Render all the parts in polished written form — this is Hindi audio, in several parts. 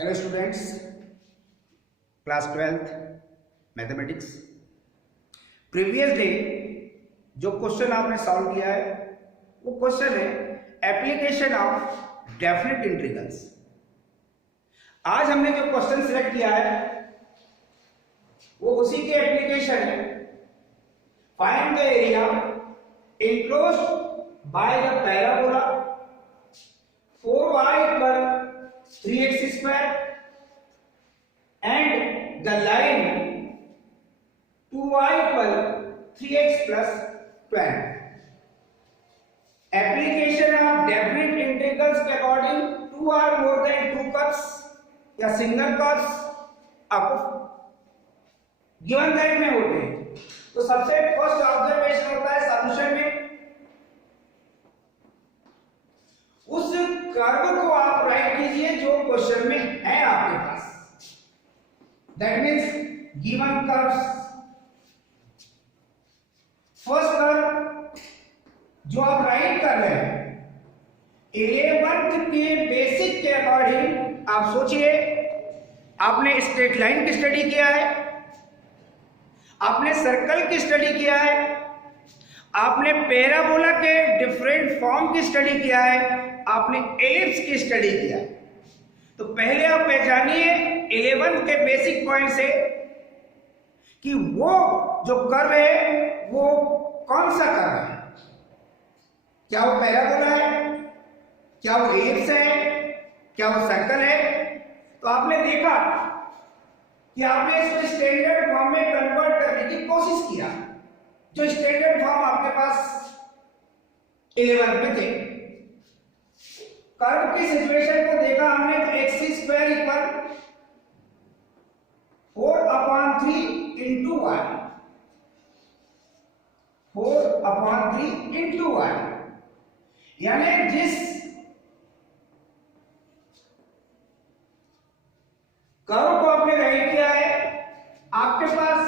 Hello students, class 12th mathematics. Previous day जो क्वेश्चन आपने सॉल्व किया है वो क्वेश्चन है एप्लीकेशन ऑफ डेफिनेट इंटीग्रल्स। आज हमने जो क्वेश्चन सिलेक्ट किया है वो उसी के एप्लीकेशन है। Find the area enclosed by the parabola 4y equal 3x square and the line 2y equal 3x plus 12. Application of definite integrals के according 2 or more than 2 curves या सिंगल कर्व्स आपको गिवन दैट में होते हैं। तो सबसे फर्स्ट ऑब्जर्वेशन होता है सॉल्यूशन में, उस कर्व को आप राइट कीजिए जो क्वेश्चन में है आपके पास। That means given curves. First curve जो आप राइट कर रहे हैं 11th के बेसिक के अकॉर्डिंग आप सोचिए, आपने स्ट्रेट लाइन की स्टडी किया है, आपने सर्कल की स्टडी किया है, आपने पैराबोला के डिफरेंट फॉर्म की स्टडी किया है, आपने एलिप्स की स्टडी किया है। तो पहले आप पहचानिए 11th के बेसिक पॉइंट से कि वो जो कर्व है वो कौन सा कर्व है। क्या वो पैराबोला है, क्या वो एलिप्स है, क्या वो सर्कल है। तो आपने देखा कि आपने इसको स्टैंडर्ड फॉर्म में कन्वर्ट करने की कोशिश किया, जो स्टैंडर्ड फॉर्म आपके पास 11th में थे। कर्व की सिचुएशन को देखा हमने तो x square equal 4/3 into y, 4/3 into y, यानी जिस कर्व को आपने राइट किया है आपके पास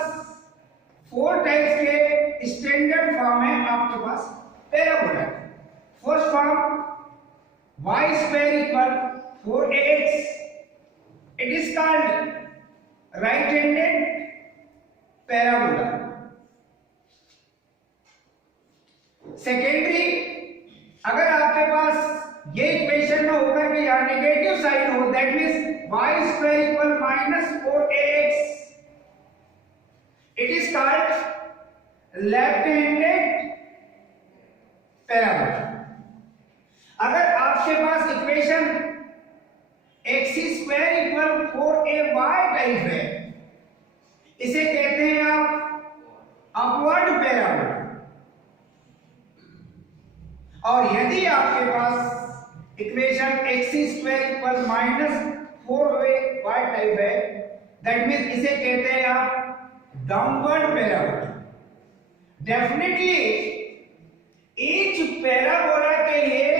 4 टाइप्स के स्टैंडर्ड फॉर्म है आपके पास parabola. First form y square equal 4ax, it is called right handed parabola. Secondary, अगर आपके पास ये इक्वेशन में होकर के यहाँ नेगेटिव साइन हो, that means y square equal -4ax, it is called left handed parabola. अगर आपके पास equation x square equal 4ay type है, इसे कहते हैं आप अपवर्ड पैराबोला। और यदि आपके पास equation x square equal -4y type है, दैट मींस इसे कहते हैं आप downward parabola. Definitely each parabola के लिए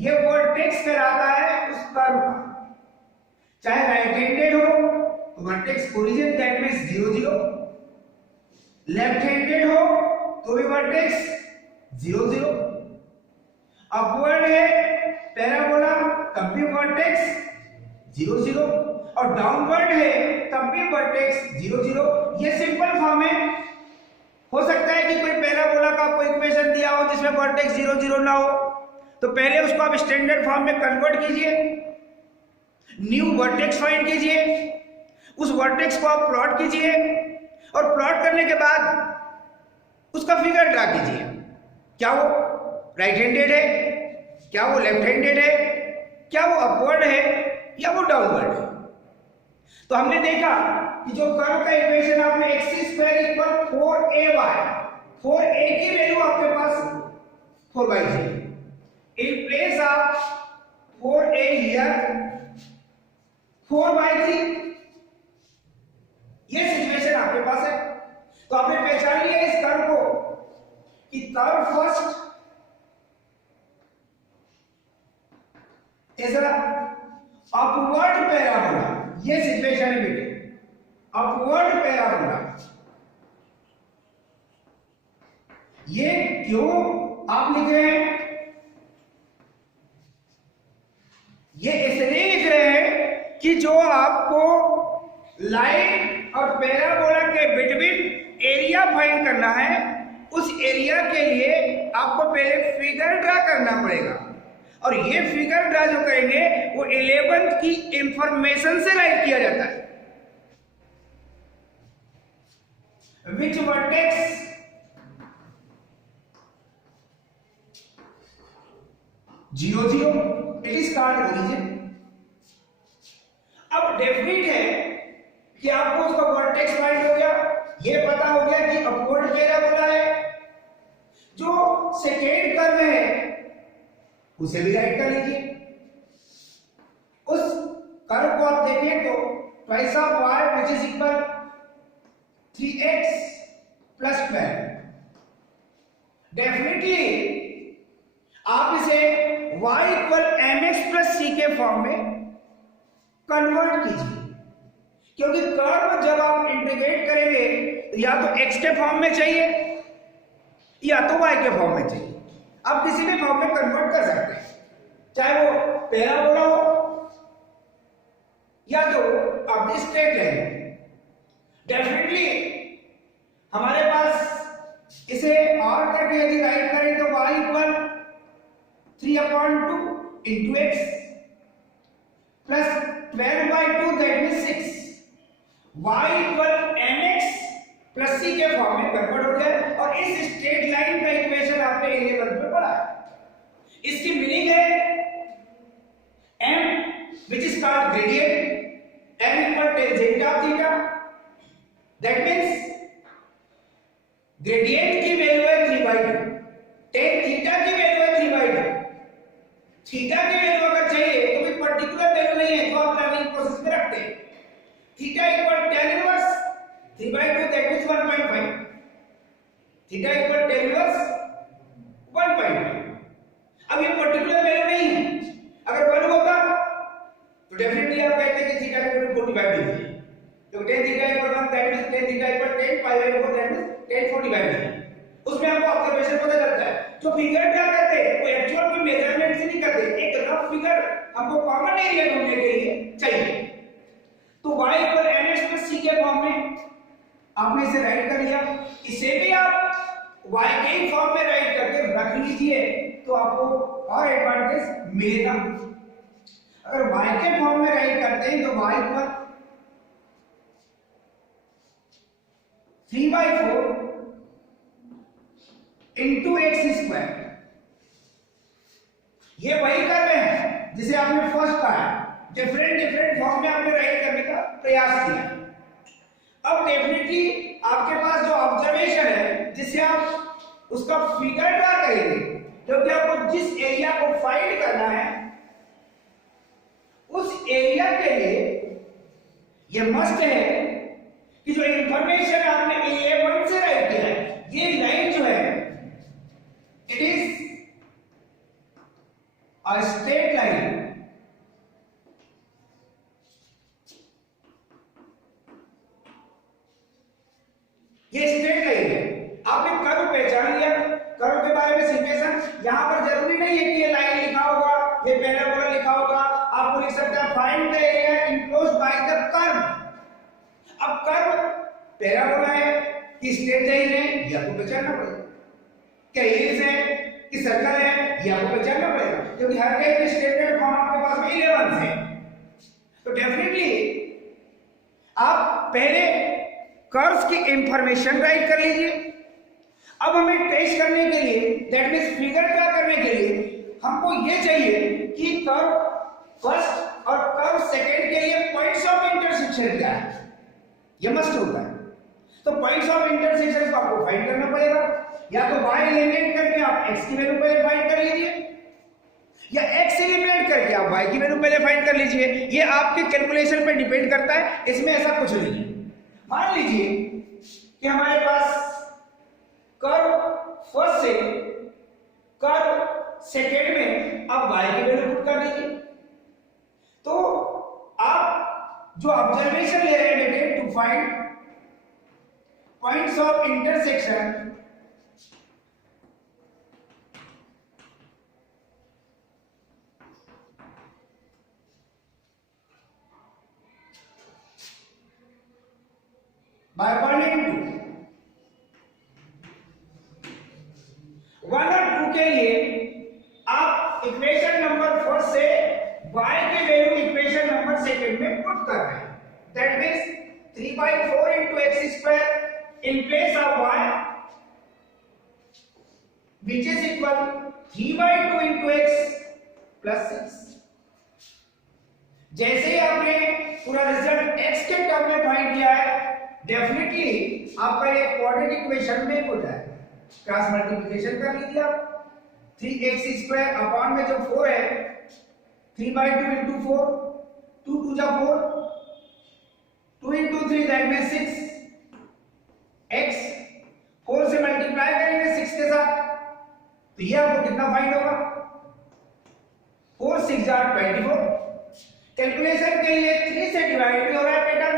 ये वर्टेक्स कराता है उस कर्व का। चाहे राइट हैंडेड हो तो vertex origin that means 0 0, left handed हो तो भी वर्टेक्स 0 0, अपवर्ड है पैराबोला तब भी वर्टेक्स 0 0, और डाउनवर्ड है तब भी वर्टेक्स 0 0। ये सिंपल फॉर्म है। हो सकता है कि कोई पैराबोला का कोई इक्वेशन दिया हो जिसमें वर्टेक्स 0 0 ना हो, तो पहले उसको आप स्टैंडर्ड फॉर्म में कन्वर्ट कीजिए, न्यू वर्टेक्स फाइंड कीजिए, उस वर्टेक्स को आप प्लॉट कीजिए, और प्लॉट करने के बाद उसका फिगर ड्रा कीजिए। क्या वो राइट हैंडेड है, क्या वो लेफ्ट हैंडेड है, क्या वो अपवर्ड है या वो डाउनवर्ड है। तो हमने देखा कि जो कर्व का इक्वेशन आपने x square equal 4ay, 4a की वैल्यू आपके पास 4/3, in place of 4a here 4/3, ये सिचुएशन आपके पास है। तो आपने पहचान लिया इस कर्व को कि curve first is upward parabola. ये सिचुएशन है बेटे, अपवर्ड पैराबोला। ये क्यों आप लिख रहे हैं, ये इसलिए लिख रहे हैं कि जो आपको लाइन और पैराबोला के बिटवीन एरिया फाइंड करना है, उस एरिया के लिए आपको पहले फिगर ड्रा करना पड़ेगा। और ये फिगर ड्रा जो करेंगे वो 11th की इंफॉर्मेशन से राइट किया जाता है। Which vertex zero zero it is called origin. अब डेफिनेट है कि आपको उसका वर्टेक्स फाइंड हो गया, ये पता हो गया कि अपवर्ड पैराबोला है। जो सेकेंड कर्व है उसे भी राइट कर लीजिए। उस कर्व को आप देखें तो twice of y which is equal 3x plus 12। Definitely आप इसे y equal mx plus c के फॉर्म में कन्वर्ट कीजिए, क्योंकि कर्व जब आप इंटीग्रेट करेंगे तो या तो x के फॉर्म में चाहिए या तो y के फॉर्म में चाहिए। आप किसी भी फॉर्म में कन्वर्ट कर सकते हैं, चाहे वो पैराबोला हो या तो आप स्ट्रेट लाइन। डेफिनेटली हमारे पास इसे और करके यदि राइट करें तो y equal 3/2 into x plus 12/2 that means 6। y equal mx plus c के फॉर्म में कन्वर्ट हो गया। और इस स्ट्रेट लाइन का इक्वेशन आपने 11th में पढ़ा है। इसकी मीनिंग है m which is called gradient m equal tangent of theta, that means gradient की वैल्यू है 3/2, tan थीटा की वैल्यू है 3/2। थीटा की वैल्यू अगर चाहिए तो कोई पर्टिकुलर वैल्यू नहीं है तो आप लर्निंग प्रोसेस में रखते हैं। Theta equal tan inverse 3/2 that means 1.5। Theta equal tan inverse 1.5। अब ये पर्टिकुलर वैल्यू नहीं है, अगर 1 होता तो डेफिनेटली आप कहते हैं कि थीटा की वैल्यू 45 डिग्री, तो tan theta equal 1 that means tan theta equal tan π/4 that means tan 45 degree. उसमें आपको ऑब्जर्वेशन पता चलता है। जो फिगर क्या करते हैं वो एक्चुअल में मेजरमेंट से नहीं करते, एक रफ फिगर हमको कॉमन एरिया ढूंढने के लिए चाहिए। तो y equal mx plus c के फॉर्म में आपने इसे राइट कर लिया। इसे भी आप y के ही फॉर्म में राइट करके रख लीजिए तो आपको और एडवांटेज मिलेगा। अगर y के फॉर्म में राइट करते हैं तो y equal 3/4 into x square. ये वही कर रहे हैं जिसे आपने फर्स्ट कहा, डिफरेंट फॉर्म में आपने राइट करने का प्रयास किया। अब डेफिनेटली आपके पास जो ऑब्जर्वेशन है जिसे आप उसका फिगर ड्रा करेंगे, क्योंकि आपको जिस एरिया को फाइंड करना है उस एरिया के लिए यह मस्ट है कि जो इंफॉर्मेशन आपने 11 से राइट किया है, ये लाइन जो है it is a straight line. ये स्ट्रेट लाइन है। आपने कर्व पहचान लिया, कर्व के बारे में सिचुएशन यहां पर जरूरी नहीं है कि ये लाइन लिखा होगा, ये पैराबोला लिखा होगा। आपको लिख सकते हैं find the area enclosed by the curve. अब कर्व पैराबोला है कि स्ट्रेट लाइन है, ये आपको पहचानना पड़ेगा। क्या हेलिक्स है कि सर्कल है, ये आपको पहचानना पड़ेगा, क्योंकि हर टाइप के स्टैंडर्ड फॉर्म आपके पास में 11 है। तो डेफिनेटली आप पहले कर्व्स की इंफॉर्मेशन राइट कर लीजिए। अब हमें टेस्ट करने के लिए, दैट मींस फिगर ड्रा करने के लिए हमको ये चाहिए कि कर्व फर्स्ट और कर्व सेकंड के लिए पॉइंट्स ऑफ इंटरसेक्शन क्या है, ये मस्ट होता है। तो पॉइंट्स ऑफ इंटरसेक्शन को आपको फाइंड करना पड़ेगा। या तो y एलिमिनेट करके आप x की वैल्यू पहले फाइंड कर लीजिए, या x एलिमिनेट करके आप y की वैल्यू पहले फाइंड कर लीजिए। ये आपके कैलकुलेशन पे डिपेंड करता है, इसमें ऐसा कुछ नहीं है। मान लीजिए कि हमारे पास कर्व फर्स्ट से कर्व सेकेंड में आप y की वैल्यू पुट कर दीजिए। तो आप जो ऑब्जर्वेशन ले रहे हैं to find points of intersection, into 1 और 2 के लिए आप इक्वेशन नंबर फर्स्ट से y की वैल्यू इक्वेशन नंबर सेकंड में पुट कर रहे हैं। That means 3/4 into x square in place of y which is equal 3/2 into x plus 6। जैसे ही आपने पूरा रिजल्ट x के टर्म में फाइंड किया है, डेफिनेटली आपका ये क्वाड्रेटिक इक्वेशन में हो जाएगा। क्रॉस मल्टीप्लिकेशन कर लीजिए आप, 3x स्क्वायर अपॉन में जो 4 है 3/2 into 4, 2 2 जा 4, 2 into 3 दैट मींस 6, x 4 से मल्टीप्लाई करेंगे 6 के साथ, तो ये आपको कितना फाइंड होगा? 4 6 जा 24। कैलकुलेशन के लिए 3 से डिवाइड भी हो रहा है pattern,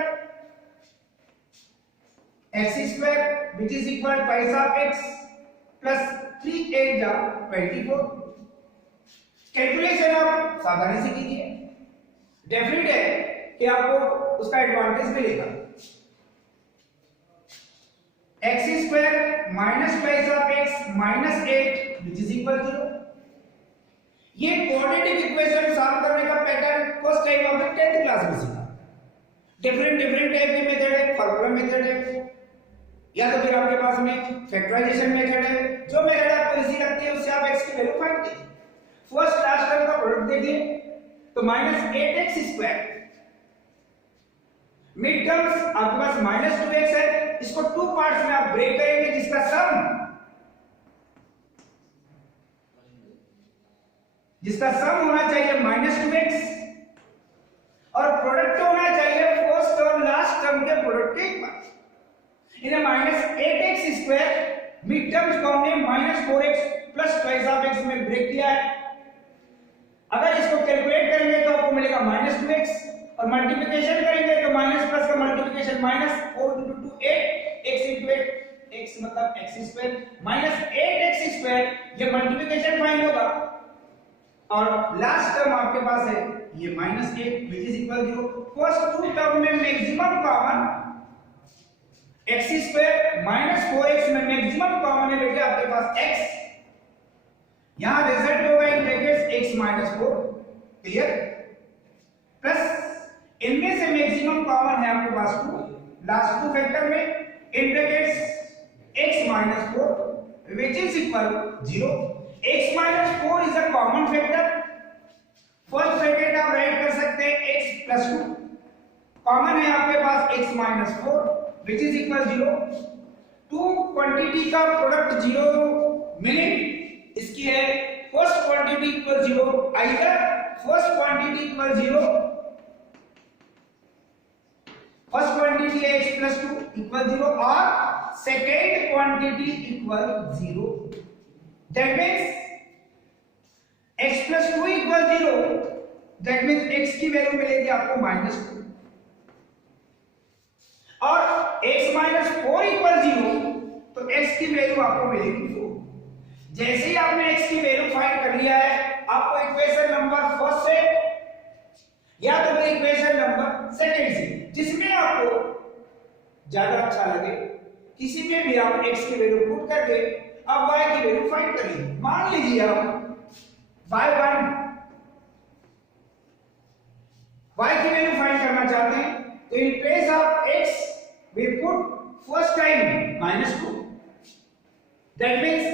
x square which is equal twice of x plus 3 8 जा 24। कैलकुलेशन आप सावधानी से कीजिए, डेफिनेट है कि आपको उसका एडवांटेज मिलेगा। x square minus twice of x minus 8 which is equal 0। ये क्वाड्रेटिक इक्वेशन सॉल्व करने का पैटर्न फर्स्ट टाइम आपने 10th क्लास में सीखा। डिफरेंट टाइप के मेथड है, फॉर्मूला मेथड है, या तो फिर आपके पास में फैक्टराइजेशन मेथड है। जो मेथड आपको इजी लगती है उससे आप x की वैल्यू फाइंड कीजिए। फर्स्ट लास्ट टर्म का प्रोडक्ट देखिए तो -8x स्क्वायर, मिड टर्म्स आपके पास -2x है, इसको 2 पार्ट्स में आप ब्रेक करेंगे जिसका सम होना चाहिए -2x और प्रोडक्ट होना चाहिए फर्स्ट और लास्ट टर्म के प्रोडक्ट के इक्वल। इन्हें -8x स्क्वायर मिड टर्म्स को हमने -4x plus twice of x में ब्रेक किया है। अगर इसको कैलकुलेट करेंगे तो आपको मिलेगा -2x और मल्टीप्लिकेशन करेंगे तो माइनस प्लस का multiplication -4 into 2 8 x into 8 x मतलब x स्क्वायर -8x स्क्वायर, ये मल्टीप्लिकेशन फाइंड होगा और लास्ट टर्म आपके पास है ये -8 which is equal 0। First two term में maximum common x square -4x में मैक्सिमम कॉमन है बेटे आपके पास x, यहां रिजल्ट होगा in brackets x -4 clear, plus इनमें से मैक्सिमम कॉमन है आपके पास 2 लास्ट टू फैक्टर में in brackets x -4 which is equal 0। x -4 is a common factor। First bracket आप राइट कर सकते हैं x + 2, कॉमन है आपके पास x -4 which is equal 0। Two quantity का प्रोडक्ट 0 मीनिंग इसकी है first quantity equal 0, either first quantity equal 0, first quantity है x + 2 इक्वल 0 और second quantity equal 0। That means x + 2 equal 0, that means x की वैल्यू मिलेगी आपको -2 और x -4 इक्वल 0 तो x की वैल्यू आपको मिलेगी 4। जैसे ही आपने x की वैल्यू फाइंड कर लिया है, आपको इक्वेशन नंबर फर्स्ट से या तो फिर इक्वेशन नंबर सेकंड से, जिसमें आपको ज्यादा अच्छा लगे किसी में भी आप x की वैल्यू पुट करके अब y की वैल्यू फाइंड करिए। मान लीजिए आप y1 y की वैल्यू फाइंड करना चाहते हैं तो इन place of x we put first time -2। That means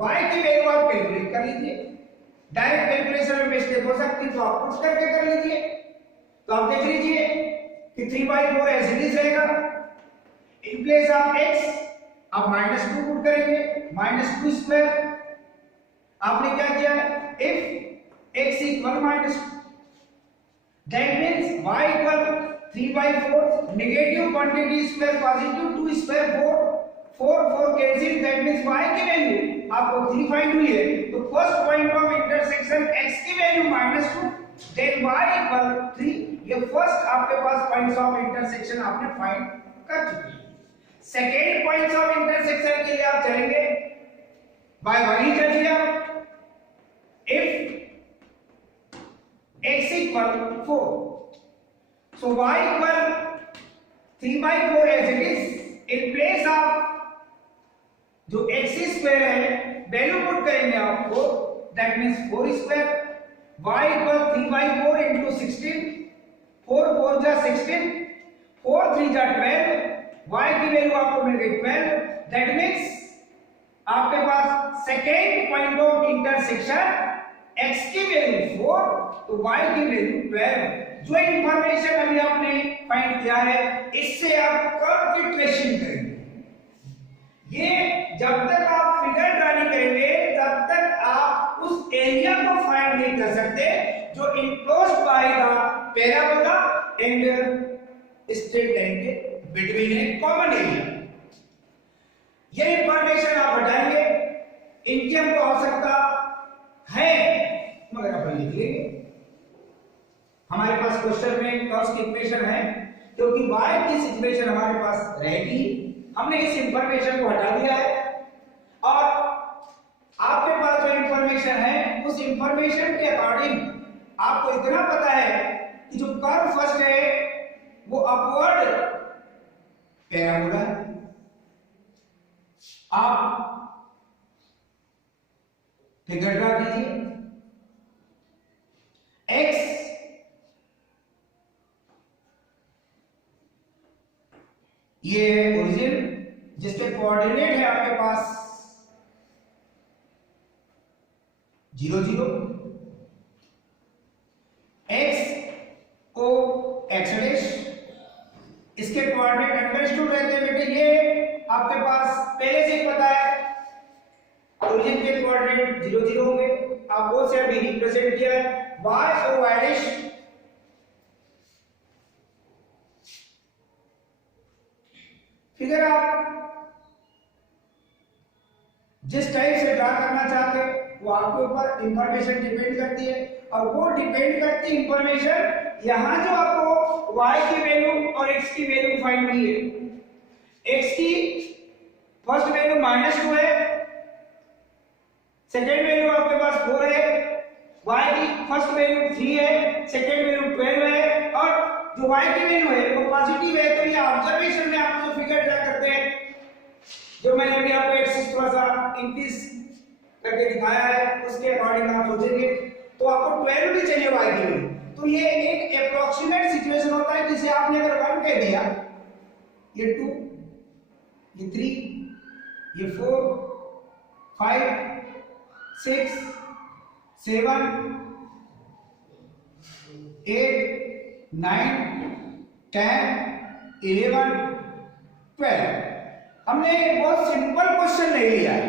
y की वैल्यू आप कैलकुलेट कर लीजिए, डायरेक्ट कैलकुलेशन में मिस्टेक हो सकती है तो आप पुट करके कर लीजिए। तो आप देख लीजिए कि 3/4 एज इट इज रहेगा, इन प्लेस ऑफ x आप -2 पुट करेंगे, -2 स्क्वायर आपने क्या किया है if x equal -2 that means y equal 3/4 negative quantity square positive 2 square 4 cancel, that means y की वैल्यू आपको 3 फाइंड हुई है तो first point of intersection x की वैल्यू -2 then y equal 3। ये फर्स्ट आपके पास पॉइंट्स ऑफ इंटरसेक्शन आपने फाइंड कर चुके हैं। सेकेंड पॉइंट्स ऑफ इंटरसेक्शन के लिए आप चलेंगे बाय 1 ही चलिए आप, if x equal 4 so y equal 3/4 as it is, in place of जो एक्स स्क्वायर है वैल्यू पुट करेंगे आपको, that means 4 square, y equal 3/4 into 16, 4 4 जा 16, 4 3 जा 12, y की वैल्यू आपको मिल गई 12, दैट मींस आपके पास second point of intersection x की वैल्यू 4 तो y की वैल्यू 12। जो इंफॉर्मेशन अभी आपने फाइंड किया है इससे आप कर्व की ट्रेसिंग करेंगे। ये जब तक आप फिगर ड्रा नहीं करेंगे तब तक आप उस एरिया को फाइंड नहीं कर सकते जो enclosed by the parabola and straight line के बिटवीन ए कॉमन एरिया। ये इंफॉर्मेशन आप हटाएंगे, इनकी हमको आवश्यकता है मगर अपन लिख लेंगे। हमारे पास क्वेश्चन में कर्व्स की इक्वेशन है क्योंकि y की सिचुएशन हमारे पास रहेगी, हमने इस इंफॉर्मेशन को हटा दिया है और आपके पास जो इंफॉर्मेशन है उस इंफॉर्मेशन के अकॉर्डिंग आपको इतना पता है कि जो कर्व फर्स्ट है वो अपवर्ड पैराबोला है। आप फिगर ड्रा कीजिए, x ये ओरिजिन जिसके कोऑर्डिनेट है आपके पास 0 0, x को x डैश, इसके कोऑर्डिनेट अंडरस्टूड रहते हैं बेटे, ये आपके पास पहले से ही पता है ओरिजिन के कोऑर्डिनेट 0 0 होंगे, आप वो से अभी रिप्रेजेंट किया है y और y डैश। फिगर आप जिस टाइप से ड्रा करना चाहते हैं वो आपके ऊपर इंफॉर्मेशन डिपेंड करती है और वो डिपेंड करती इंफॉर्मेशन यहां जो आपको y की वैल्यू और x की वैल्यू फाइंड की है। x की फर्स्ट वैल्यू -2 है, सेकेंड वैल्यू आपके पास 4 है, y की फर्स्ट वैल्यू 3 है, सेकेंड वैल्यू 12 है और जो y की वैल्यू है वो पॉजिटिव है। तो ये ऑब्जर्वेशन में आप जो फिगर ड्रा करते हैं, जो मैंने अभी आपको एक्सिस थोड़ा सा इंक्रीज करके दिखाया है उसके अकॉर्डिंग आप सोचेंगे तो आपको 12 भी चाहिए y की वैल्यू। तो ये एक अप्रोक्सीमेट सिचुएशन होता है जिसे आपने अगर 1 कह दिया, ये 2, ये 3, ये 4, 5, 6, 7, 8, 9, 10, 11, 12। हमने एक बहुत सिंपल क्वेश्चन नहीं लिया है,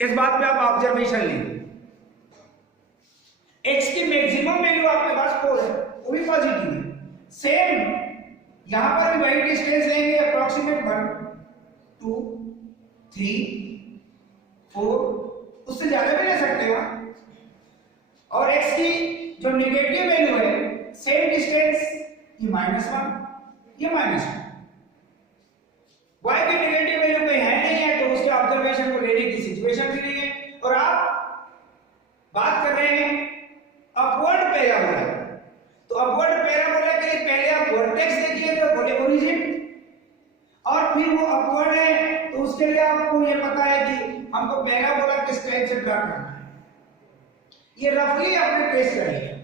इस बात पे आप ऑब्जर्वेशन लेंगे। x की मैक्सिमम वैल्यू आपके पास 4 है, वो भी पॉजिटिव है। सेम यहां पर भी वही डिस्टेंस लेंगे, अप्रोक्सीमेट 1, 2, 3, 4, उससे ज्यादा भी ले सकते हो। और x की जो नेगेटिव वैल्यू है सेम डिस्टेंस, ये -1, ये -2। y की नेगेटिव वैल्यू कोई है नहीं है तो उसके ऑब्जर्वेशन को लेने की सिचुएशन भी नहीं है। और आप बात कर रहे हैं अपवर्ड पैराबोला, तो अपवर्ड पैराबोला के लिए पहले आप वर्टेक्स देखिए तो बोले ओरिजिन, और फिर वो अपवर्ड है तो उसके लिए आपको ये पता है कि हमको पैराबोला किस टाइप से ड्रा करना है। ये रफली आपने ट्रेस कर लिया,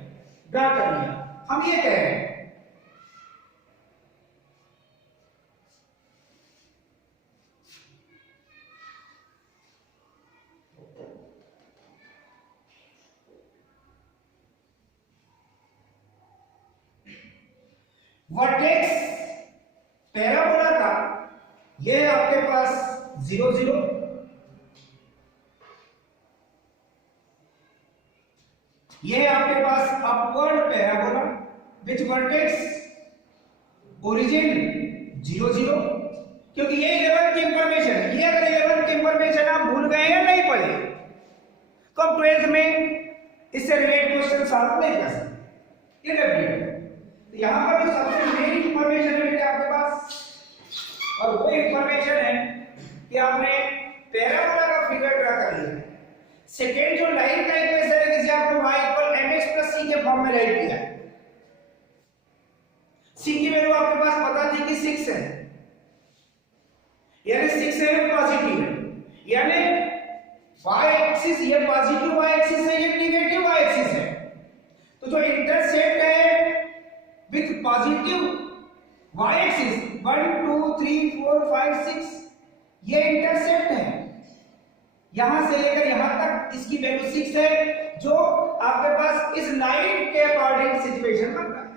ड्रा कर लिया। हम ये कह रहे हैं वर्टेक्स पैराबोला का ये है आपके पास 0 0, ये है आपके पास अपवर्ड पैराबोला विच वर्टेक्स ओरिजिन 0 0, क्योंकि ये 11 की इंफॉर्मेशन है। ये अगर 11 की इंफॉर्मेशन आप भूल गए या नहीं पढ़े तो आप 12th में इससे रिलेटेड क्वेश्चन सॉल्व नहीं कर सकते। ये रखिए यहां पर जो सबसे मेन इंफॉर्मेशन है आपके पास, और वो इंफॉर्मेशन है कि आपने पैराबोला का फिगर ड्रा कर लिया। सेकेंड जो लाइन का इक्वेशन है जिसे आपने y equal mx plus c के फॉर्म में राइट किया, c की वैल्यू आपके पास पता थी कि 6 है, यानी 6 7 पॉजिटिव है, यानी y एक्सिस ये पॉजिटिव y एक्सिस है, ये नेगेटिव y एक्सिस है। तो जो इंटरसेक्ट है विद पॉजिटिव y एक्सिस 1 2 3 4 5 6 ये इंटरसेप्ट है। यहां से लेकर यहां तक इसकी वैल्यू 6 है, जो आपके पास इस लाइन के अकॉर्डिंग सिचुएशन बन रहा है।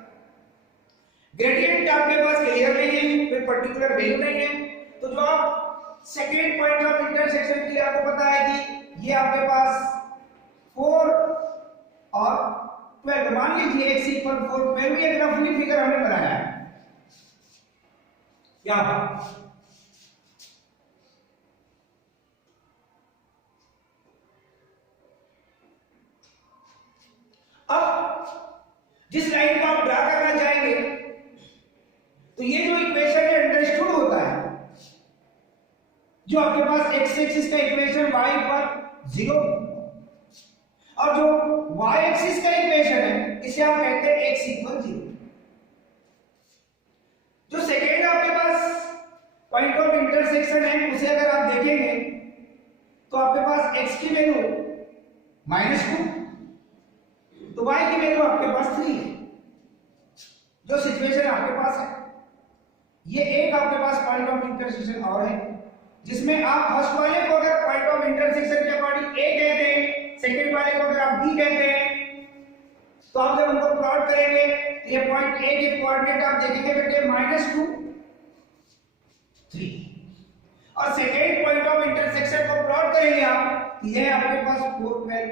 ग्रेडियंट आपके पास क्लियर नहीं है, कोई पर्टिकुलर वैल्यू नहीं है, तो जो आप सेकेंड पॉइंट ऑफ इंटरसेक्शन के लिए आपको पता है कि ये आपके पास 4 और 12, मान लीजिए x इक्वल 4 12 ये रफली फिगर हमने बनाया है। क्या अब जिस लाइन को आप ड्रा करना चाहेंगे, तो ये जो इक्वेशन है अंडरस्टूड होता है, जो आपके पास x एक्सिस का इक्वेशन y पर 0 और जो y एक्सिस का इक्वेशन है इसे आप कहते हैं x इक्वल 0। जो सेकेंड आपके पास पॉइंट ऑफ इंटरसेक्शन है उसे अगर आप देखेंगे तो आपके पास x की वैल्यू -2, तो y की वैल्यू आपके पास 3 है। जो सिचुएशन आपके पास है, ये एक आपके पास पॉइंट ऑफ इंटरसेक्शन और है, जिसमें आप फर्स्ट वाले को अगर पॉइंट ऑफ इंटरसेक्शन के अकॉर्डिंग a कहते हैं, सेकंड वाले को अगर आप b कहते हैं, तो आप जब उनको प्लॉट करेंगे तो ये पॉइंट a के कोऑर्डिनेट आप देखेंगे बेटे -2 3, और सेकंड पॉइंट ऑफ इंटरसेक्शन को प्लॉट करेंगे आप, ये है आपके पास 4 12,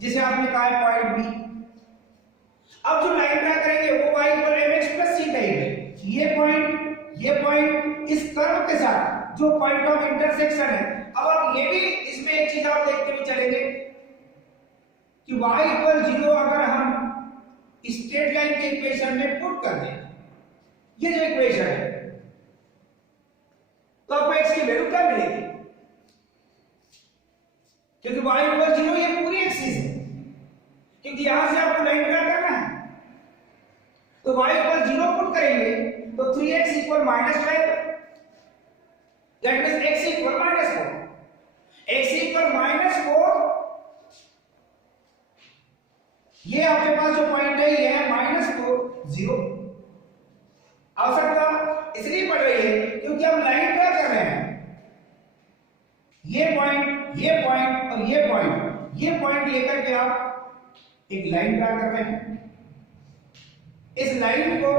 जिसे आपने कहा है पॉइंट बी। अब जो लाइन ड्रा करेंगे वो y equal mx plus c type है। ये पॉइंट इस कर्व के साथ जो पॉइंट ऑफ इंटरसेक्शन है। अब आप ये भी इसमें एक चीज आप देखते हुए चलेंगे कि y इक्वल 0 अगर हम स्ट्रेट लाइन के इक्वेशन में पुट कर दें, ये जो इक्वेशन है, तो आपको x की वैल्यू क्या मिलेगी? क्योंकि y इक्वल 0 ये पूरी एक्सिस है, क्योंकि यहां से आपको लाइन ड्रा करना है, तो y इक्वल 0 पुट करेंगे तो 3x equal -5, that means x equal -4, x equal -4, ये आपके पास जो पॉइंट है ये है -4 0। आवश्यकता इसलिए पड़ रही है क्योंकि हम लाइन ड्रा कर रहे हैं, ये पॉइंट और ये पॉइंट लेकर के आप एक लाइन ड्रा कर रहे हैं। इस लाइन को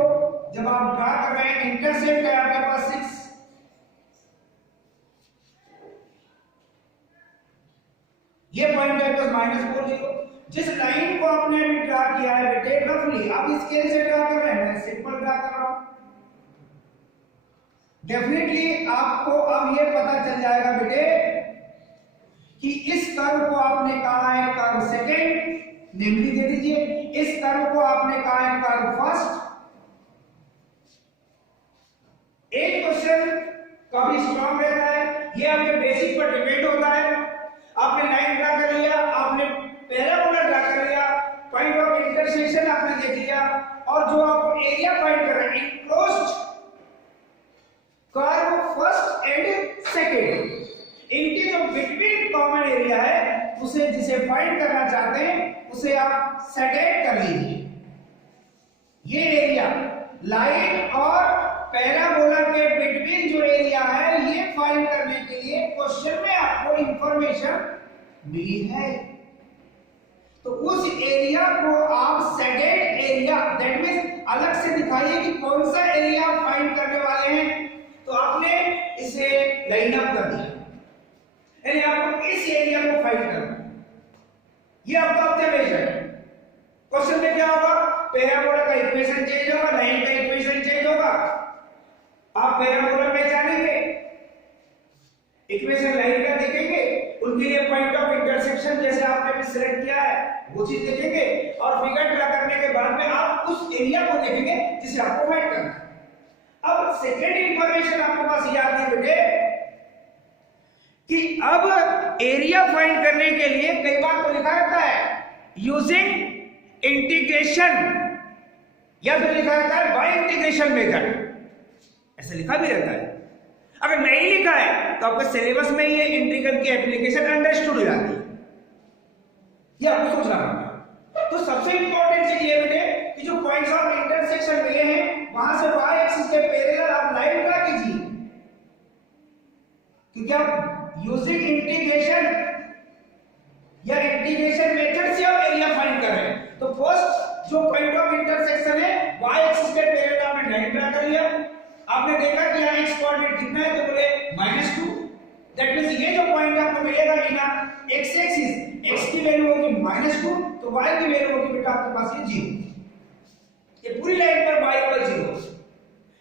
जब आप ड्रा कर रहे हैं, इंटरसेप्ट है आपके पास 6, ये पॉइंट है बस -4 0। जिस लाइन को आपने अभी ड्रा किया है बेटे रफली, आप स्केल से ड्रा कर रहे हैं, मैं सिंपल ड्रा कर रहा हूं, डेफिनेटली आपको अब ये पता चल जाएगा बेटे कि इस कर्व को आपने कहा है कर्व सेकेंड, नेमली दे दीजिए, इस कर्व को आपने कहा है कर्व फर्स्ट। एक क्वेश्चन काफी स्ट्रॉन्ग रहता है, ये आपके बेसिक पर डिपेंड होता है। आपने लाइन ड्रा कर लिया, आपने पैराबोला ड्रा कर लिया, पॉइंट ऑफ इंटरसेक्शन आपने देख लिया, और जो आपको एरिया फाइंड कर रहे हैं enclosed curve first and second, इनके जो बिटवीन कॉमन एरिया है उसे जिसे फाइंड करना चाहते हैं उसे आप सेटेट कर लीजिए। ये एरिया लाइन और पैराबोला के बिटवीन जो एरिया है ये फाइंड करने के लिए क्वेश्चन में आपको इंफॉर्मेशन मिली है, तो उस एरिया को आप सेटेड एरिया, दैट मींस अलग से दिखाइए कि कौन सा एरिया फाइंड करने वाले हैं। तो आपने इसे लाइन अप कर दिया, यानी आपको इस एरिया को फाइंड करना, ये आपका ऑब्जर्वेशन है। क्वेश्चन में क्या होगा, पैराबोला का इक्वेशन चेंज होगा, लाइन का इक्वेशन चेंज होगा, आप पैराबोला पहचानेंगे, इक्वेशन लाइन का देखेंगे, उनके लिए पॉइंट ऑफ इंटरसेक्शन जैसे आपने भी सिलेक्ट किया है वो चीज देखेंगे, और फिगर ड्रा करने के बाद में आप उस एरिया को देखेंगे जिसे आपको फाइंड करना है। अब सेकेंड इंफॉर्मेशन आपके पास ये आती है बेटे कि अब एरिया फाइंड करने के लिए कई बार तो लिखा रहता है यूजिंग इंटीग्रेशन, या फिर लिखा रहता है बाय इंटीग्रेशन मेथड, ऐसा लिखा भी रहता है। अगर नहीं लिखा है तो आपके सिलेबस में ये इंटीग्रल की एप्लीकेशन अंडरस्टूड हो जाती है, ये आपको सोचना पड़ेगा। तो सबसे इंपॉर्टेंट चीज ये बेटे कि जो पॉइंट्स ऑफ इंटरसेक्शन मिले हैं वहां से y एक्सिस के पैरेलल आप लाइन ड्रा कीजिए, क्योंकि आप यूजिंग इंटीग्रेशन या इंटीग्रेशन मेथड से आप एरिया फाइंड कर रहे हैं। तो फर्स्ट जो पॉइंट ऑफ इंटरसेक्शन है y एक्सिस के पैरेलल आपने लाइन ड्रा कर लिया, आपने देखा कि यहाँ x कोऑर्डिनेट कितना है तो बोले -2, दैट मींस ये जो पॉइंट आपको मिलेगा इन x एक्सिस x की वैल्यू होगी -2 तो y की वैल्यू होगी बेटा आपके पास ये 0, ये पूरी लाइन पर y इक्वल 0।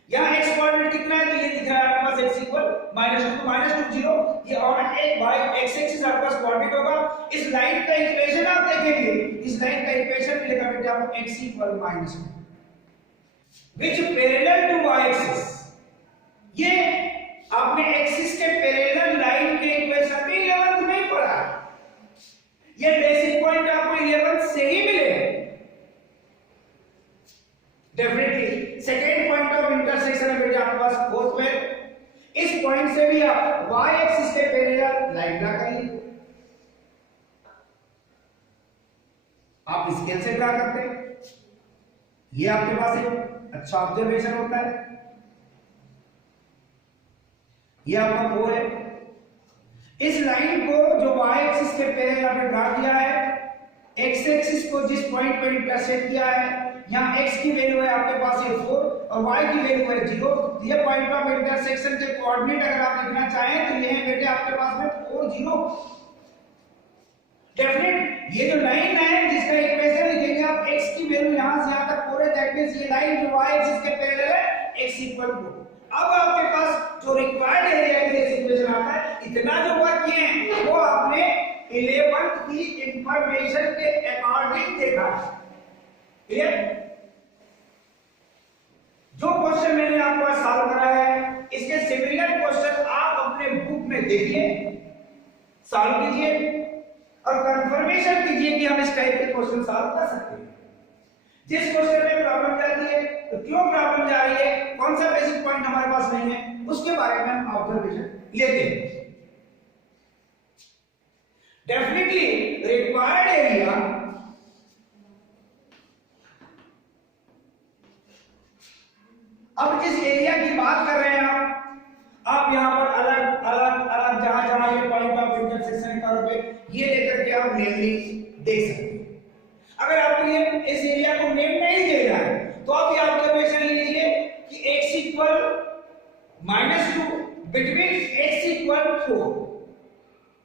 यहाँ x कोऑर्डिनेट कितना है तो ये दिख रहा है आपके पास x इक्वल -2 तो -2 0, ये और एक y x एक्सिस आपके पास कोऑर्डिनेट होगा। इस लाइन का इक्वेशन आप देखेंगे, इस लाइन का इक्वेशन मिलेगा बेटा आपको x equal -2 which parallel to y axis। ये आपने एक्सिस के पैरेलल लाइन के इक्वेशन भी 11th में ही पढ़ा है, ये बेसिक पॉइंट आपको 11th से ही मिले। Definitely second point of intersection है बेटा आपके पास 4th में, इस पॉइंट से भी आप y एक्सिस के पैरेलल लाइन ड्रा करिए, आप स्केल से ड्रा करते हैं, ये आपके पास एक अच्छा ऑब्जर्वेशन होता है। ये आपका 4 है, इस लाइन को जो y एक्सिस के पैरेलल आपने ड्रा किया है, x एक्सिस को जिस पॉइंट पर इंटरसेक्ट किया है, यहाँ x की वैल्यू है आपके पास ये 4 और y की वैल्यू है 0। ये पॉइंट ऑफ इंटरसेक्शन के कोऑर्डिनेट अगर आप लिखना चाहें तो ये है बेटे आपके पास में 4 0। डेफिनेट ये जो लाइन है जिसका इक्वेशन लिखेंगे आप x की वैल्यू यहां से यहां तक 4 है, दैट मींस ये लाइन जो y एक्सिस के पैरेलल है x इक्वल 4। अब आपके पास जो रिक्वायर्ड एरिया के लिए इक्वेशन आता है, इतना जो वर्क किए हैं वो आपने 11th की इंफॉर्मेशन के अकॉर्डिंग देखा है। क्लियर? जो क्वेश्चन मैंने आपको सॉल्व कराया है इसके सिमिलर क्वेश्चन आप अपने बुक में देखिए, सॉल्व कीजिए और कंफर्मेशन कीजिए कि हम इस टाइप के क्वेश्चन सॉल्व कर सकते हैं। जिस क्वेश्चन में प्रॉब्लम जाती है तो क्यों प्रॉब्लम जा रही है, कौन सा बेसिक पॉइंट हमारे पास नहीं है, उसके बारे में हम ऑब्जर्वेशन लेते हैं। डेफिनेटली रिक्वायर्ड एरिया अब जिस एरिया की बात कर रहे हैं आप यहां पर अलग अलग अलग जहां ये पॉइंट ऑफ इंटरसेक्शन कर्व पे ये लेकर के आप मेनली देख सकते हैं। अगर आपको ये इस एरिया को नेम नहीं दे रहा है तो आप ये ऑब्जर्वेशन लीजिए कि x equal -2 between x equal 4,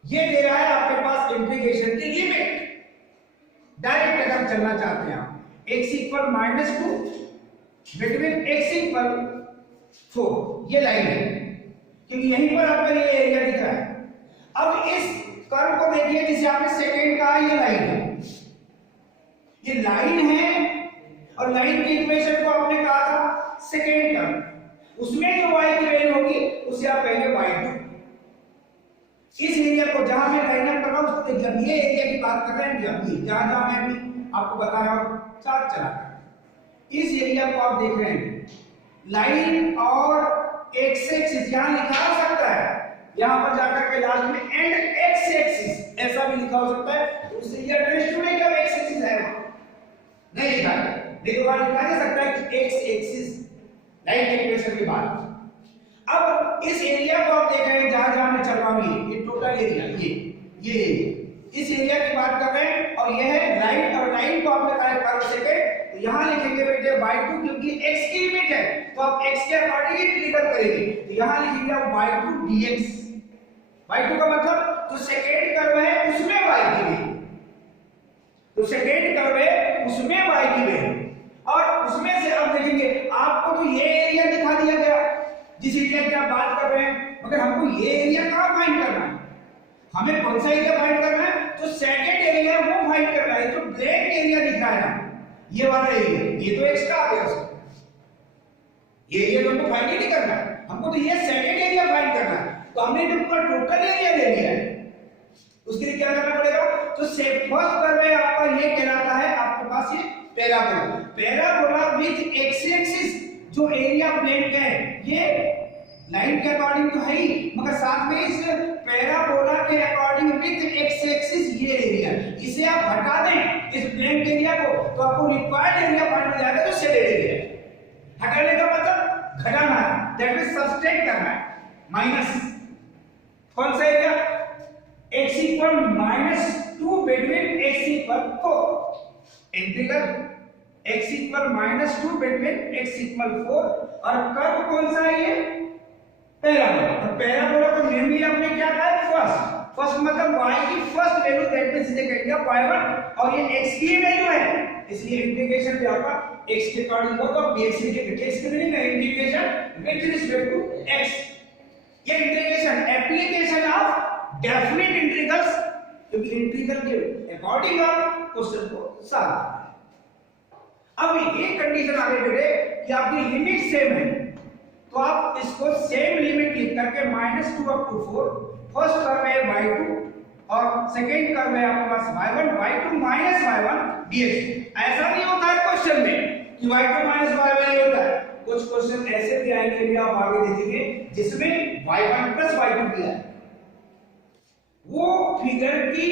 ये दे रहा है आपके पास इंटीग्रेशन की लिमिट। डायरेक्ट अगर चलना चाहते हैं आप x equal -2 between x equal 4, ये लाइन है क्योंकि यहीं पर आपका ये एरिया दिख रहा है। अब इस कर्व को देखिए जिसे आपने सेकेंड कहा, ये लाइन है, ये लाइन है और लाइन की इक्वेशन को आपने कहा था सेकेंड कर्व, उसमें जो y की वैल्यू होगी उसे आप कहेंगे y2। इस एरिया को जहां मैं लाइन अप कर रहा हूं उसको देखिए, अब ये एरिया की बात कर रहे हैं, जब ये जहां जहां मैं भी आपको बता रहा हूं चार्ट चला रहा हूं, इस एरिया को आप देख रहे हैं लाइन और x एक्सिस यहां लिखा हो सकता है, यहां पर जाकर के लास्ट में एंड x एक्सिस ऐसा भी लिखा हो सकता है, तो उससे ये अंडरस्टूड है कि अब x एक्सिस है, नहीं लिखा है लेकिन वहां लिखा जा सकता है कि x एक्सिस लाइन के इक्वेशन के बाद। अब इस एरिया को आप देख रहे हैं जहां जहां मैं चल रहा हूं, ये टोटल एरिया, ये एरिया, इस एरिया की बात कर रहे हैं और ये है लाइन, और लाइन को आपने कहा कर्व सेकेंड, तो यहां लिखेंगे बेटे y2 क्योंकि x की लिमिट है तो आप x के अकॉर्डिंग इंटीग्रेट करेंगे, तो यहां लिखेंगे आप y2 dx। y2 का मतलब जो सेकेंड कर्व है उसमें y की वैल्यू, तो सेकेंड कर्व है उसमें y की वैल्यू, और उसमें से अब देखेंगे आपको तो ये एरिया दिखा दिया गया जिस एरिया की आप बात कर रहे हैं, मगर हमको ये एरिया कहां फाइंड करना है, हमें कौन सा एरिया फाइंड करना है, जो सेकंड एरिया है वो फाइंड करना है। जो ब्लैक एरिया दिख रहा है ये वाला एरिया, ये तो एक्स्ट्रा आ गया उसका, ये एरिया तो हमको फाइंड ही नहीं करना है, हमको तो ये सेकंड एरिया फाइंड करना है। तो हमने जो पूरा टोटल एरिया ले लिया है उसके लिए क्या करना पड़ेगा, तो फर्स्ट कर्व है आपका ये कहलाता है आपके पास ये parabola, parabola with x axis, जो एरिया प्लेन का है ये लाइन के अकॉर्डिंग तो है ही, मगर साथ में इस पैराबोला के अकॉर्डिंग विद एक्स एक्सिस ये एरिया, इसे आप हटा दें इस प्लेन के एरिया को तो आपको रिक्वायर्ड एरिया फाइंड हो जाएगा, जो शेडेड एरिया है। हटाने का मतलब घटाना है, दैट मींस सब्सट्रैक्ट करना है। माइनस कौन सा area, x equal -2 between x equal 4, integral x equal -2 between x equal 4, और कर्व कौन सा है ये, पैराबोला। और पैराबोला को नेम भी आपने क्या कहा है, फर्स्ट मतलब y की फर्स्ट वैल्यू, दैट मींस इसे कह दिया y1, और ये x की वैल्यू है, इसलिए इंटीग्रेशन भी आपका x के अकॉर्डिंग होगा। dx लिखे x के मीनिंग है integration with respect to x। ये integration application of definite integrals, क्योंकि इंटीग्रल के अकॉर्डिंग आप क्वेश्चन को सॉल्व करना है। अब ये कंडीशन आगे बेटे कि आपकी लिमिट सेम है, तो आप इसको सेम लिमिट लिख करके -2 अप टू 4, फर्स्ट कर्व है y2 और सेकंड कर्व है आपके पास y1, y2 minus y1 dx। ऐसा नहीं होता है क्वेश्चन में कि y2 माइनस y1 होता है, कुछ क्वेश्चन ऐसे भी आएंगे भी आप आगे देखेंगे जिसमें y1 प्लस y2 दिया है। वो फिगर की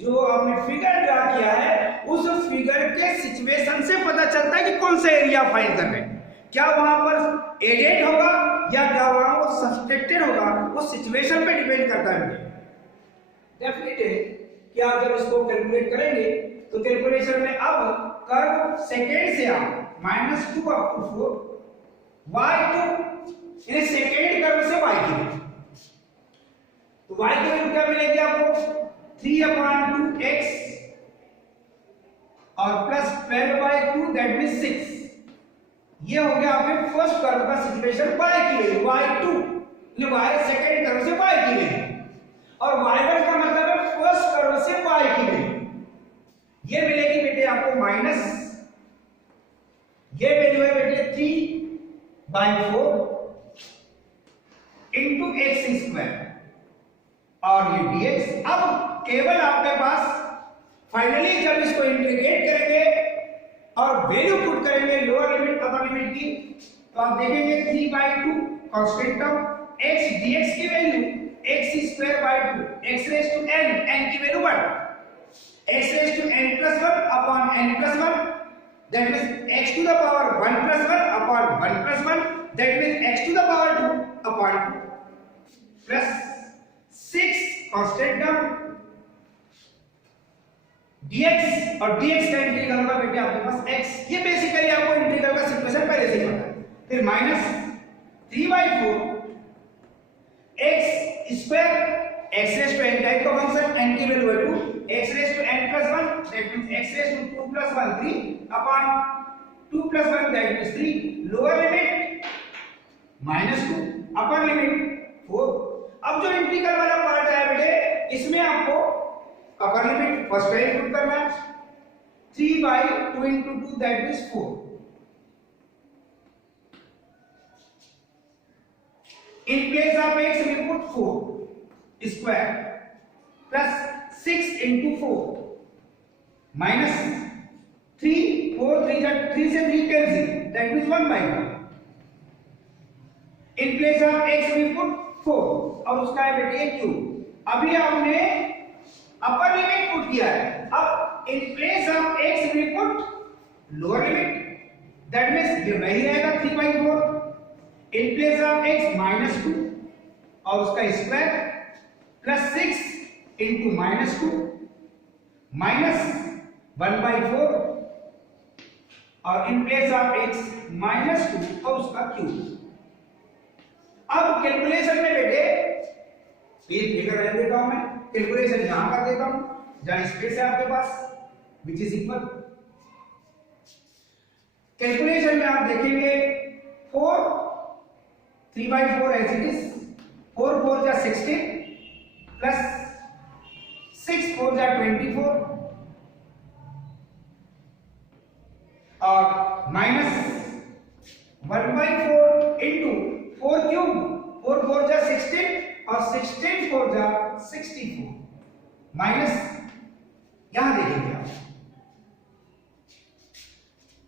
जो आपने फिगर ड्रा किया है, उस फिगर के सिचुएशन से पता चलता है कि कौन सा एरिया फाइंड कर रहे हैं, क्या वहां पर एडेड होगा या क्या वहां वो सब्सट्रैक्टेड होगा, वो सिचुएशन पे डिपेंड करता है। डेफिनेट है कि आप जब इसको कैलकुलेट करेंगे तो कैलकुलेशन में अब कर्व सेकेंड से आप -2 अप टू 4 y2 यानी सेकेंड कर्व से y की वैल्यू, तो y की वैल्यू क्या मिलेगी आपको 3/2x और प्लस 12/2 दैट मींस 6। ये हो गया आपके फर्स्ट कर्व का सिचुएशन y की वैल्यू y2 ये y सेकंड कर्व से y की वैल्यू, और y1 का मतलब है फर्स्ट कर्व से y की वैल्यू। ये मिलेगी बेटे आपको माइनस, ये वैल्यू है बेटे 3/4 इंटू एक्स स्क्वायर और ये dx। अब केवल आपके पास फाइनली जब इसको इंटीग्रेट करेंगे और वैल्यू पुट करेंगे लोअर लिमिट अपर लिमिट की, तो आप देखेंगे 3/2 कांस्टेंट टर्म x dx की value x² 2 x raise to n की value 1 x raise to n+1 upon n+1 that means x to the power 1+1 upon 1+1 that means x to the power 2 upon 2 plus 6 constant term dx, और dx का इंटीग्रल होगा बेटे आपके पास x। ये बेसिकली आपको इंटीग्रल का सिचुएशन पहले से ही पता है। फिर minus 3/4 x square x raise to n type का फंक्शन, n की वैल्यू है 2 x raise to n+1 that means x raise to 2 + 1 3 upon 2 + 1 that means 3, lower limit -2 upper limit 4। अब जो इंटीग्रल वाला पार्ट है बेटे, इसमें आपको upper limit first time put करना है 3/2 into 2 that is 4। In place of x we put 4 square plus 6 into 4 minus 3 4 3 से 3 cancel that means 1/1। In place of x we put 4 और उसका है बेटे क्यूब। अभी आपने अपर लिमिट पुट किया है, अब in place of x we put lower limit that means ये वही रहेगा 3/4 इन प्लेस ऑफ x -2 और उसका स्क्वायर प्लस 6 into -2 माइनस 1/4 और इन प्लेस ऑफ x -2 और उसका क्यूब। अब कैलकुलेशन में बेटे ये फिगर रख देता हूं मैं, कैलकुलेशन यहां कर देता हूं जहां स्पेस है आपके पास विच इज इक्वल। कैलकुलेशन में आप देखेंगे 4 3/4 एज इट इज 4 4 जा 16 प्लस 6 4 जा 24 और माइनस 1/4 इंटू 4 क्यूब 4 4 जा 16 और 16 4 जा 64 माइनस यहां देखेंगे आप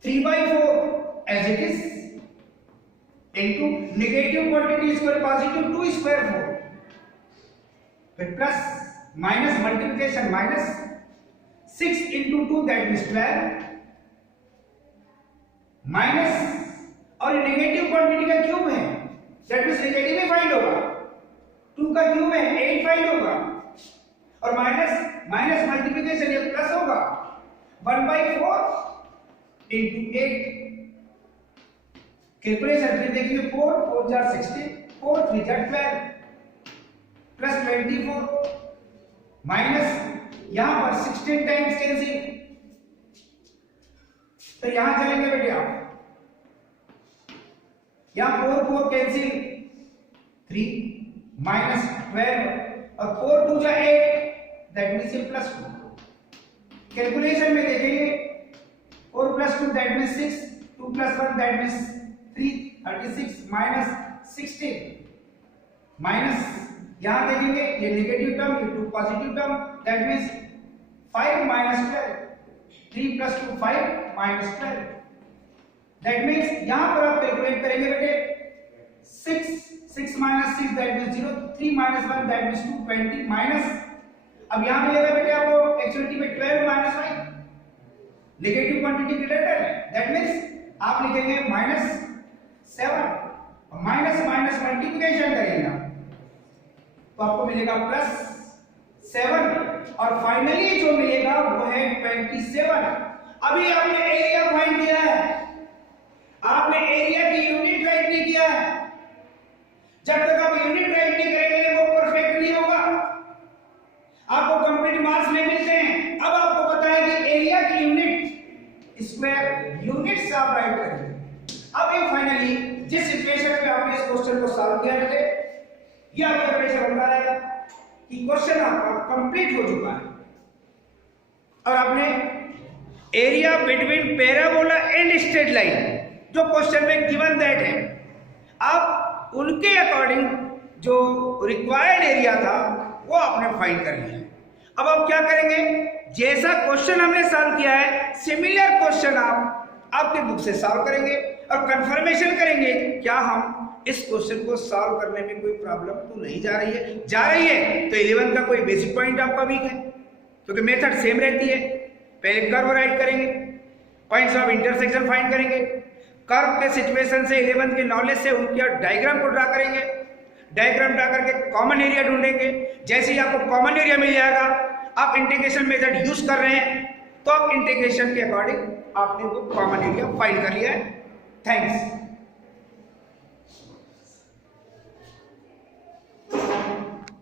3/4 as it is into negative quantity square positive 2 square 4, फिर plus minus multiplication minus 6 into 2 that means 12 minus और नेगेटिव क्वांटिटी का क्यूब है दैट मीन्स नेगेटिव ही फाइंड होगा, 2 का क्यूब है 8 फाइंड होगा और माइनस माइनस मल्टीप्लिकेशन ये प्लस होगा 1/4 इंटू 8 कैलकुलेशन फिर देखिए 4 4 जार 16 4 3 जार 12 प्लस 24 माइनस यहां पर 16 टाइम्स कैंसिल, तो यहां चलेंगे बेटे आप, यहां 4 4 कैंसिल 3 माइनस 12 और 4 2 जा 8 दैट मीन्स प्लस 2। कैलकुलेशन में देखेंगे 4 plus 2 that means 6 2 plus 1 that means 3 36 minus 16 minus यहां देखेंगे ये नेगेटिव टर्म ये 2 positive term that means 5 minus 12 3 plus 2 5 minus 12 that means यहां पर आप कैलकुलेट करेंगे बेटे 6 minus 6 that means 0 3 minus 1 that means 2 20 minus अब यहां मिलेगा बेटे आपको एक्चुअलिटी में 12 माइनस 5 नेगेटिव क्वांटिटी ग्रेटर है दैट मीन्स आप लिखेंगे माइनस 7 और माइनस माइनस मल्टीप्लिकेशन करेंगे तो आपको मिलेगा प्लस 7 और फाइनली जो मिलेगा वो है 27। अभी आपने एरिया फाइंड किया है, आपने एरिया की यूनिट राइट नहीं किया है, जब तक आप यूनिट राइट नहीं करेंगे वो परफेक्ट नहीं होगा, आपको कंप्लीट मार्क्स नहीं मिलते हैं। अब आपको पता है कि एरिया की यूनिट स्क्वायर यूनिट्स आप राइट करेंगे। अब ये फाइनली जिस इक्वेशन में आपने इस क्वेश्चन को सॉल्व किया बेटे ये आपका प्रेशर होता है कि क्वेश्चन आपका कंप्लीट हो चुका है और आपने area between parabola and straight line जो क्वेश्चन में गिवन दैट है आप उनके अकॉर्डिंग जो रिक्वायर्ड एरिया था वो आपने फाइंड कर लिया। अब आप क्या करेंगे, जैसा क्वेश्चन हमने सॉल्व किया है सिमिलर क्वेश्चन आप आपके बुक से सॉल्व करेंगे और कंफर्मेशन करेंगे क्या हम इस क्वेश्चन को सॉल्व करने में कोई प्रॉब्लम तो नहीं जा रही है तो 11 का कोई बेसिक पॉइंट आपका वीक है क्योंकि मेथड सेम रहती है। पहले कर्व राइट करेंगे, पॉइंट्स ऑफ इंटरसेक्शन फाइंड करेंगे, कर्व के सिचुएशन से 11 के नॉलेज से उनके डायग्राम को ड्रा करेंगे, डायग्राम ड्रा करके कॉमन एरिया ढूंढेंगे। जैसे ही आपको कॉमन एरिया मिल जाएगा आप इंटीग्रेशन मेथड यूज कर रहे हैं तो आप इंटीग्रेशन के अकॉर्डिंग आपने वो कॉमन एरिया फाइंड कर लिया है। थैंक्स।